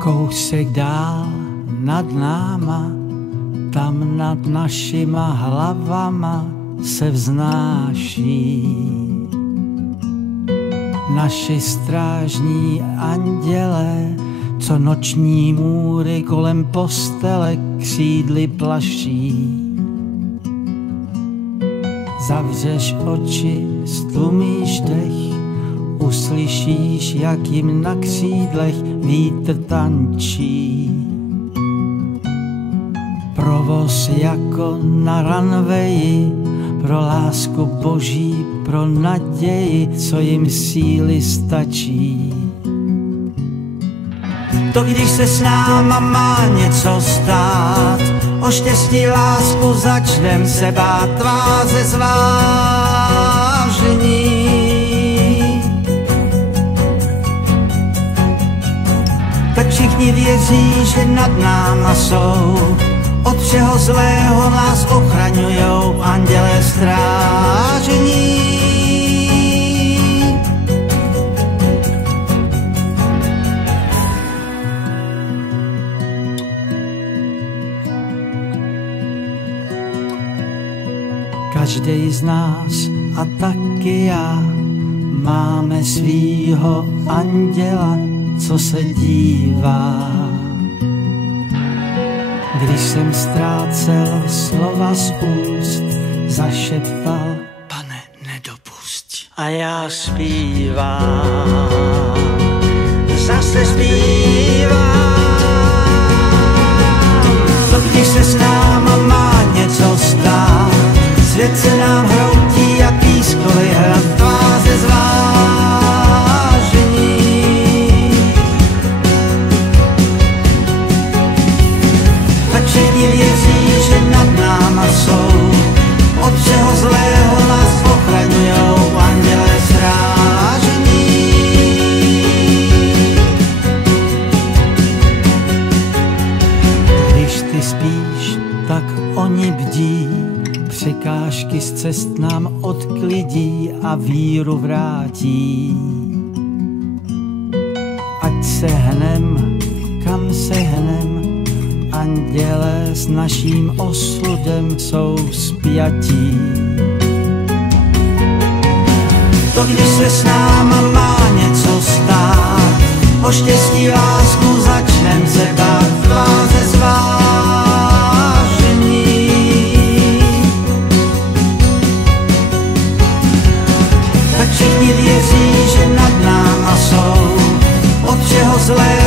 Kousek dál nad náma, tam nad našima hlavama se vznáší naši strážní anděle, co noční můry kolem postele křídly plaší. Zavřeš oči, stlumíš dech, uslyšíš, jak jim na křídlech vítr tančí. Provoz jako na ranveji, pro lásku boží, pro naději, co jim síly stačí. To když se s náma má něco stát, o štěstí lásku začnem se bát, tváře zvážní. Tak všichni věří, že nad náma jsou, od všeho zlého nás ochraňujou andělé strážení. Každej z nás a taky já máme svýho anděla, co se dívá. Když jsem ztrácel slova z úst, zašeptal: Pane, nedopusť. A já zpívám, zase zpívám. To když se s náma má něco stát, svět se nám hroutí jak pískový hrad, tváře zvážení. Tak všichni věří, že nad náma jsou, od všeho zlého nás ochraňujou andělé strážení. Když ty spíš, tak oni bdí, překážky z cest nám odklidí a víru vrátí. Ať se hnem, kam se hnem, andělé s naším osudem jsou spjatí. To když se s náma má něco stát, o štěstí lásku začnem se bát, tváře zvážení. Tak všichni věří, že nad náma jsou, od všeho zlého